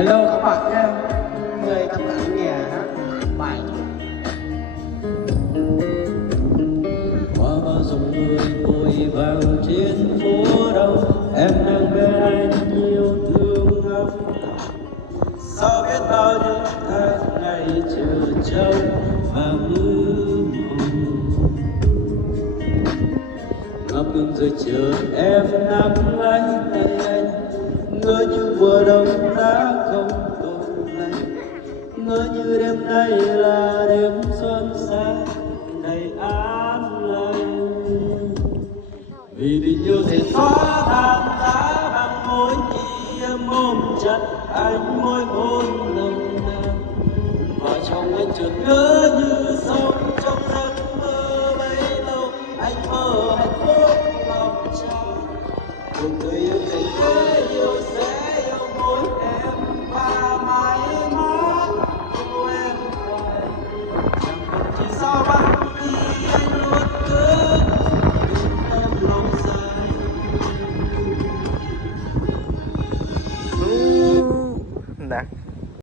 Hello các bạn nhé, mời các bạn nghe hát bài Qua bao dòng người vội vàng trên phố đông, em đang bên anh yêu thương ngắm. Sao biết bao nhiêu tháng ngày chờ trông và mơ mộng, ngập ngừng rồi chờ em nắm lấy tay anh, ngỡ như mùa đông đã không tồn lại, ngỡ như đêm nay là đêm xuân sang đầy an lành. Vì tình yêu thể xóa tan giá bằng môi khi em ôm chặt anh, môi hôn nồng nàn và trong anh chợt nhớ như sống trong giấc mơ bấy lâu. Anh mơ hạnh phúc lòng trao cuộc đời yêu thành thế, yêu sẽ yêu mỗi em và mãi mãi yêu em hoài. Chẳng cần chỉ sao băng vì anh luôn nhớ em lòng dài. nè.